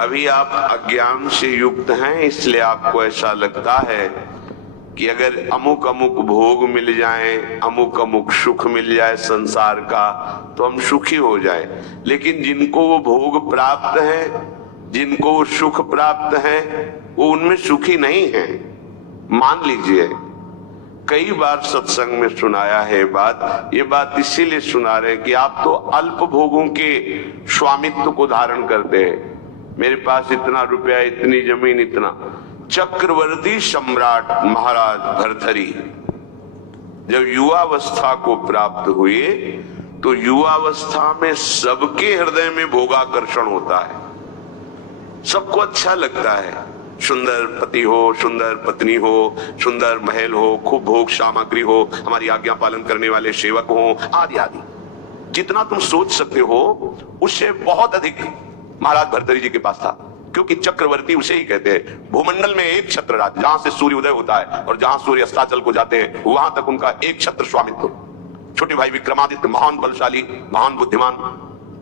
अभी आप अज्ञान से युक्त हैं, इसलिए आपको ऐसा लगता है कि अगर अमुक अमुक भोग मिल जाए, अमुक अमुक सुख मिल जाए संसार का, तो हम सुखी हो जाए। लेकिन जिनको वो भोग प्राप्त है, जिनको वो सुख प्राप्त है, वो उनमें सुखी नहीं है। मान लीजिए, कई बार सत्संग में सुनाया है बात, ये बात इसीलिए सुना रहे हैं कि आप तो अल्प भोगों के स्वामित्व को धारण करते हैं। मेरे पास इतना रुपया, इतनी जमीन, इतना। चक्रवर्ती सम्राट महाराज भर्तृहरि जब युवावस्था को प्राप्त हुए तो युवावस्था में सबके हृदय में भोगाकर्षण होता है, सबको अच्छा लगता है। सुंदर पति हो, सुंदर पत्नी हो, सुंदर महल हो, खूब भोग सामग्री हो, हमारी आज्ञा पालन करने वाले सेवक हो, आदि आदि। जितना तुम सोच सकते हो उससे बहुत अधिक महाराज भर्तृहरि जी के पास था, क्योंकि चक्रवर्ती उसे ही कहते हैं। भूमंडल में एक छत्र राज, जहां से सूर्य उदय होता है और जहां सूर्य अस्ताचल को जाते हैं, वहां तक उनका एक छत्र स्वामित्व। छोटे भाई विक्रमादित्य महान बलशाली, महान बुद्धिमान,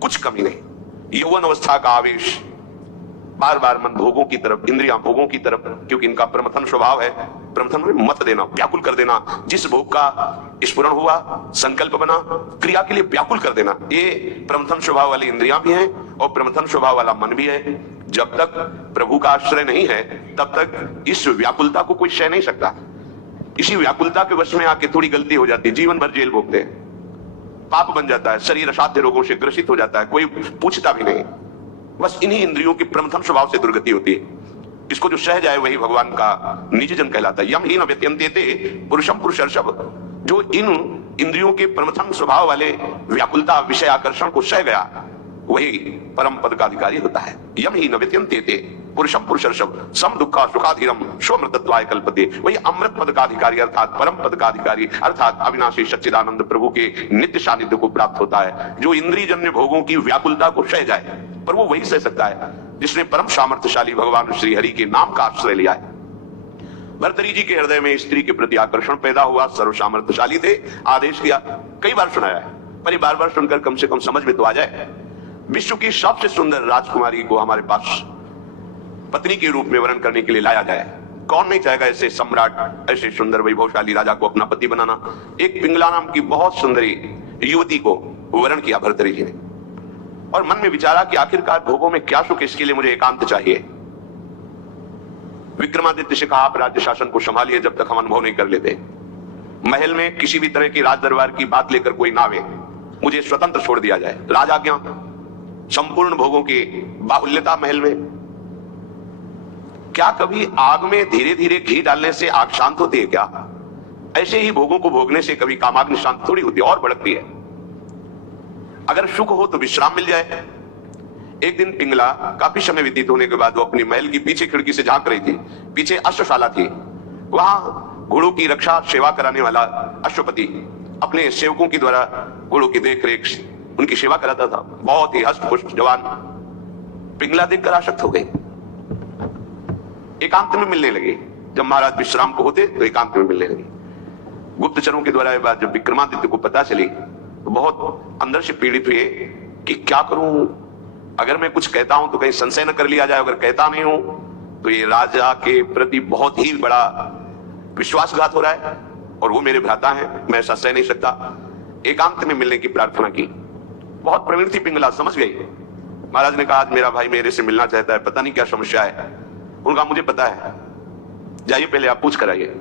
कुछ कमी नहीं। यौवन अवस्था का आवेश, बार बार मन भोगों की तरफ, इंद्रियां भोगों की तरफ, क्योंकि इनका प्रमथन स्वभाव है। प्रमथन में मत देना, व्याकुल कर देना। जिस भोग का स्फुरण हुआ, संकल्प बना, क्रिया के लिए व्याकुल कर देना। ये प्रमथन स्वभाव वाली इंद्रियां भी हैं और प्रमथन स्वभाव वाला मन भी है। जब तक प्रभु का आश्रय नहीं है, तब तक इस व्याकुलता को कोई सह नहीं सकता। इसी व्याकुलता के वश में आके थोड़ी गलती हो जाती है, जीवन भर जेल भोगते हैं, पाप बन जाता है, शरीर असाध्य रोगों से ग्रसित हो जाता है, कोई पूछता भी नहीं। बस इन्हीं इंद्रियों की प्रमथन स्वभाव से दुर्गति होती है। इसको जो सह जाए वही भगवान का निज जन कहलाता है। यम ही न व्यत्यन्त्यते पुरुषम पुरुषर्षभ। जो इन इंद्रियों के प्रमथन स्वभाव वाले व्याकुलता, विषय आकर्षण को सह गया, वही परम पद का अधिकारी होता है। यम ही न व्यत्यन्त्यते पुरुषम पुरुषर्षभ सम दुखा सुखाधीरम स्वमृतत्वाय कल्पते। वही अमृत पद का अधिकारी अर्थात परम पद का अधिकारी अर्थात अविनाशी सच्चिदानंद प्रभु के नित्य सानिध्य को प्राप्त होता है। जो इंद्रिय जन्य भोगों की व्याकुलता को सह जाए, पर वो वही सह सकता है जिसने परम सामर्थ्यशाली भगवान श्री हरि के नाम का आश्रय लिया है। भर्तृहरि जी के हृदय में स्त्री के प्रति आकर्षण पैदा हुआ, सर्व सामर्थ्यशाली थे, आदेश किया। कई बार सुनाया है, पर ये बार बार सुनकर कम से कम समझ में तो आ जाए। विश्व की सबसे सुंदर राजकुमारी को हमारे पास पत्नी के रूप में वर्ण करने के लिए लाया जाए। कौन नहीं चाहेगा ऐसे सम्राट, ऐसे सुंदर वैभवशाली राजा को अपना पति बनाना। एक पिंगला नाम की बहुत सुंदरी युवती को वर्ण किया भर्तृहरि जी ने, और मन में विचारा कि आखिरकार भोगों में क्या सुख, इसके लिए मुझे एकांत चाहिए। विक्रमादित्य से कहा, आप राज्य शासन को संभालिए जब तक हम अनुभव नहीं कर लेते। महल में किसी भी तरह की राज दरबार की बात लेकर कोई ना आवे, मुझे स्वतंत्र छोड़ दिया जाए। राजाज्ञा, संपूर्ण भोगों की बाहुल्यता महल में। क्या कभी आग में धीरे धीरे घी डालने से आग शांत होती है क्या? ऐसे ही भोगों को भोगने से कभी कामाग्नि शांत थोड़ी होती है, और भड़कती है। अगर सुख हो तो विश्राम मिल जाए। एक दिन पिंगला काफी समय व्यतीत होने के बाद वो अपनी महल की पीछे खिड़की से झांक रही थी। पीछे अश्वशाला थी, वहां घोड़ों की रक्षा सेवा कराने वाला अश्वपति अपने सेवकों के द्वारा घोड़ों की देख रेख, उनकी सेवा कराता था। बहुत ही हष्ट-पुष्ट जवान। पिंगला देखकर आसक्त हो गई, एकांत में मिलने लगी। जब महाराज विश्राम को होते तो एकांत में मिलने लगी। गुप्तचरों के द्वारा ये बात जब विक्रमादित्य को पता चली तो बहुत अंदर से पीड़ित हुए कि क्या करूं, अगर मैं कुछ कहता हूं तो कहीं संशय न कर लिया जाए, अगर कहता नहीं हूं तो ये राजा के प्रति बहुत ही बड़ा विश्वासघात हो रहा है, और वो मेरे भ्राता हैं, मैं ऐसा सह नहीं सकता। एकांत में मिलने की प्रार्थना की। बहुत प्रवीण थी पिंगला, समझ गई। महाराज ने कहा, आज मेरा भाई मेरे से मिलना चाहता है, पता नहीं क्या समस्या है। उनका मुझे पता है, जाइए पहले आप पूछ कर आइए।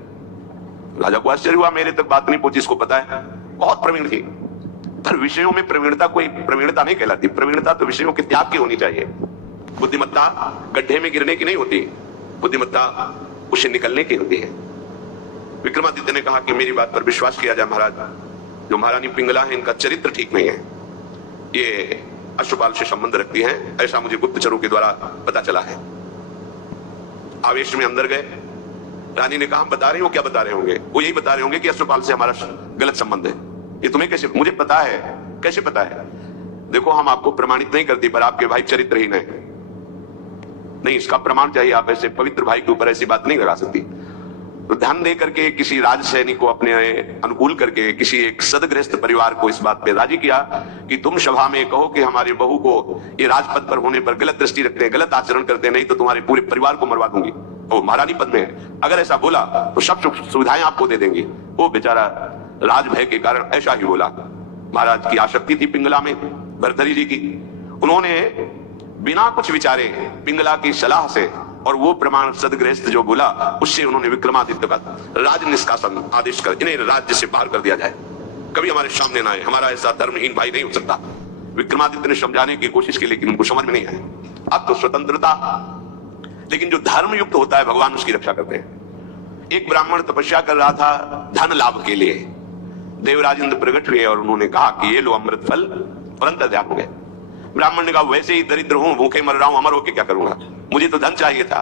राजा को आश्चर्य हुआ, मेरे तक बात नहीं पहुंची, इसको पता है। बहुत प्रवीण थी, पर विषयों में प्रवीणता कोई प्रवीणता नहीं कहलाती। प्रवीणता तो विषयों के त्याग की होनी चाहिए। बुद्धिमत्ता गड्ढे में गिरने की नहीं होती, बुद्धिमत्ता उसे निकलने की होती है। विक्रमादित्य ने कहा कि मेरी बात पर विश्वास किया जाए महाराज, जो महारानी पिंगला है इनका चरित्र ठीक नहीं है, ये अश्वपाल से संबंध रखती हैं, ऐसा मुझे गुप्तचरों के द्वारा पता चला है। आवेश में अंदर गए। रानी ने कहा, हम बता रहे हो, क्या बता रहे होंगे? वो यही बता रहे होंगे कि अश्वपाल से हमारा गलत संबंध है। ये तुम्हें कैसे? मुझे पता है। कैसे पता है? देखो, हम आपको प्रमाणित नहीं करती, पर आपके भाई चरित्रहीन है। नहीं, इसका प्रमाण चाहिए। आप ऐसे पवित्र भाई के ऊपर ऐसी बात नहीं लगा सकती। तो धन दे करके किसी राज सैनिक को अपने अनुकूल करके किसी एक सदगृहस्थ परिवार को इस बात पे राजी किया कि तुम सभा में कहो कि हमारे बहू को ये राजपद पर होने पर गलत दृष्टि रखते हैं, गलत आचरण करते हैं, नहीं तो तुम्हारे पूरे परिवार को मरवा दूंगी। वो महारानी पद में है, अगर ऐसा बोला तो सब सुविधाएं आपको दे देंगी। वो बेचारा राज भय के कारण ऐसा ही बोला। महाराज की आसक्ति थी पिंगला में, भर्तृहरि जी की। उन्होंने बिना कुछ विचारे पिंगला की सलाह से और वो प्रमाण सदगृहस्थ जो बोला उससे उन्होंने विक्रमादित्य का राज निष्कासन आदेश कर इन्हें राज्य से बाहर कर दिया जाए, कभी हमारे सामने ना आए, हमारा ऐसा धर्महीन भाई नहीं हो सकता। विक्रमादित्य ने समझाने की कोशिश की लेकिन उनको समझ में नहीं आया। अब तो स्वतंत्रता, लेकिन जो धर्म युक्त होता है भगवान उसकी रक्षा करते हैं। एक ब्राह्मण तपस्या कर रहा था धन लाभ के लिए, देवराज इंद्र प्रकट हुए और उन्होंने कहा कि ये लो अमृत फल, तुरंत ध्यान हो गए। ब्राह्मण ने कहा वैसे ही दरिद्र हूं, भूखे मर रहा हूं, अमर होके क्या करूंगा, मुझे तो धन चाहिए था।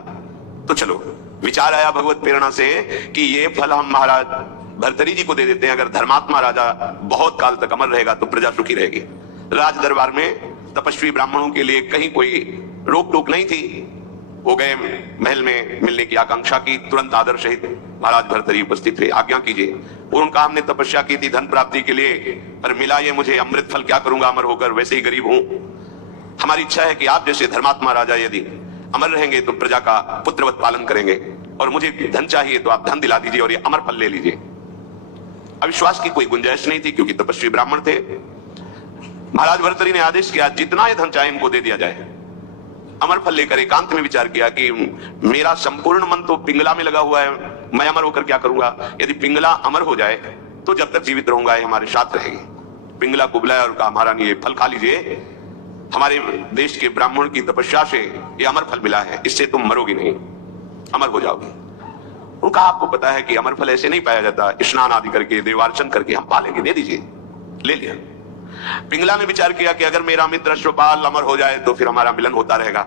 तो चलो विचार आया भगवत प्रेरणा से कि ये फल हम महाराज भर्तृहरि जी को दे देते हैं, अगर धर्मात्मा राजा बहुत काल तक अमर रहेगा तो प्रजा सुखी रहेगी। राज दरबार में तपस्वी ब्राह्मणों के लिए कहीं कोई रोक टोक नहीं थी। वो गए महल में मिलने की आकांक्षा की, तुरंत आदर सहित महाराज भर्तृहरि उपस्थित थे, आज्ञा कीजिए। और उनका हमने तपस्या की थी धन प्राप्ति के लिए, पर मिला ये मुझे अमृत फल, क्या करूंगा अमर होकर, वैसे ही गरीब हूं। हमारी इच्छा है कि आप जैसे धर्मात्मा राजा यदि अमर रहेंगे तो प्रजा का पुत्रवत पालन करेंगे, और मुझे धन चाहिए तो आप धन दिला दीजिए और ये अमर फल ले लीजिए। अविश्वास की कोई गुंजाइश नहीं थी क्योंकि तपस्वी ब्राह्मण थे। महाराज भर्तृहरि ने आदेश किया जितना ये धन चाहे इनको दे दिया जाए। अमर फल लेकर एकांत में विचार किया कि मेरा संपूर्ण मन तो पिंगला में लगा हुआ है, मैं अमर होकर क्या करूंगा। यदि पिंगला अमर हो जाए तो जब तक जीवित रहूंगा ये हमारे साथ रहेगी। पिंगला को बुलाया और कहा महारानी ये फल खा लीजिए, हमारे देश के ब्राह्मण की तपस्या से ये अमर फल मिला है, इससे तुम मरोगी नहीं, अमर हो जाओगी। उनका आपको पता है कि अमर फल ऐसे नहीं पाया जाता, स्नान आदि करके देवार्चन करके हम पालेंगे, दे दीजिए। ले लिया। पिंगला ने विचार किया कि अगर मेरा मित्र अश्वपाल अमर हो जाए तो फिर हमारा मिलन होता रहेगा।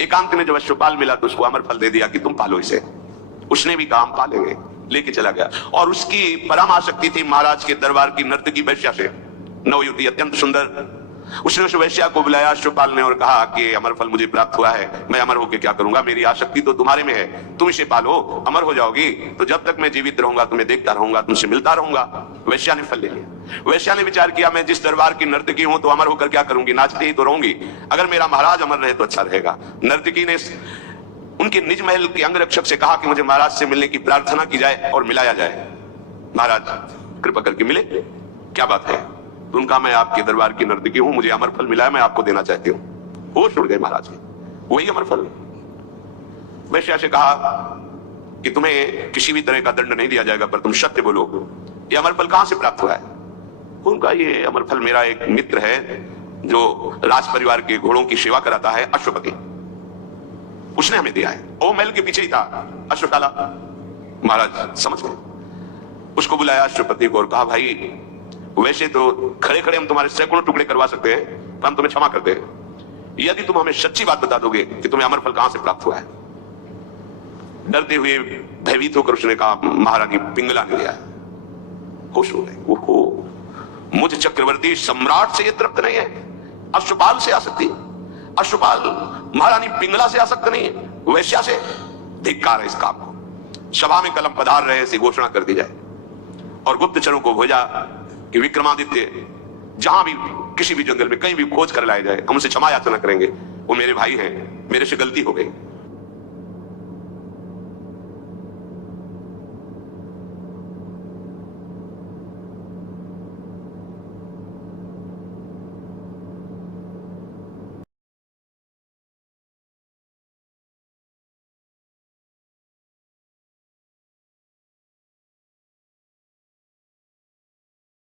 एकांत में जब अश्वपाल मिला तो उसको अमर फल दे दिया कि तुम पालो इसे। उसने भी काम पालेंगे, लेके चला गया। और उसकी परम आसक्ति थी महाराज के दरबार की नर्तकी वैश्या से, नवयुवती अत्यंत सुंदर। उसने उस वैश्या को बुलाया अश्वपाल ने और कहा कि अमर फल मुझे प्राप्त हुआ है, मैं अमर होकर क्या करूंगा, मेरी आसक्ति तो तुम्हारे में है, तुम इसे पालो, अमर हो जाओगी, तो जब तक मैं जीवित रहूंगा तुम्हें देखता रहूंगा, तुमसे मिलता रहूंगा। वैश्या ने फल ले लिया। वैश्या ने विचार किया मैं जिस दरबार की नर्तकी हूं तो अमर होकर क्या करूंगी, नाचती ही तो रहूंगी, अगर मेरा महाराज अमर रहे तो अच्छा रहेगा। नर्तकी ने उनके निज महल के अंगरक्षक से कहा कि मुझे महाराज से मिलने की प्रार्थना की जाए और मिलाया जाए। महाराज कृपा करके मिले, क्या बात है। तो उनका मैं आपके दरबार की नर्तकी हूं, मुझे अमर फल मिला है, मैं आपको देना चाहती हूं। होश उड़ गए महाराज के, वही अमर फल। वैश्या से कहा कि तुम्हें किसी भी तरह का दंड नहीं दिया जाएगा, पर तुम सत्य बोलो, ये अमर फल कहां से प्राप्त हुआ है। उनका ये अमर फल मेरा एक मित्र है जो राज परिवार के घोड़ों की सेवा कराता है, अश्वपति, उसने हमें दिया है। ओ महल के पीछे ही था अश्वशाला। महाराज समझ गए। उसको बुलाया अश्वपति को और कहा भाई वैसे तो खड़े खड़े हम तुम्हारे सैकड़ों टुकड़े करवा सकते हैं, पर हम तुम्हें क्षमा करते हैं यदि तुम हमें सच्ची बात बता दोगे कि तुम्हें अमर फल कहां से प्राप्त हुआ है। डरते हुए भयभीत होकर उसने कहा महारानी पिंगला ने दिया। खुश हो गए। ओहो, मुझ चक्रवर्ती सम्राट से ये तृप्त नहीं है, अश्वपाल से आसक्ति, अश्वपाल महारानी पिंगला से आसक्त नहीं है, वैश्या से। धिक्कार है इस काम को। सभा में कलम पधार रहे ऐसी घोषणा कर दी जाए और गुप्तचरों को भेजा कि विक्रमादित्य जहां भी किसी भी जंगल में कहीं भी खोज कर लाया जाए, हम उसे क्षमा याचना करेंगे, वो मेरे भाई हैं, मेरे से गलती हो गई।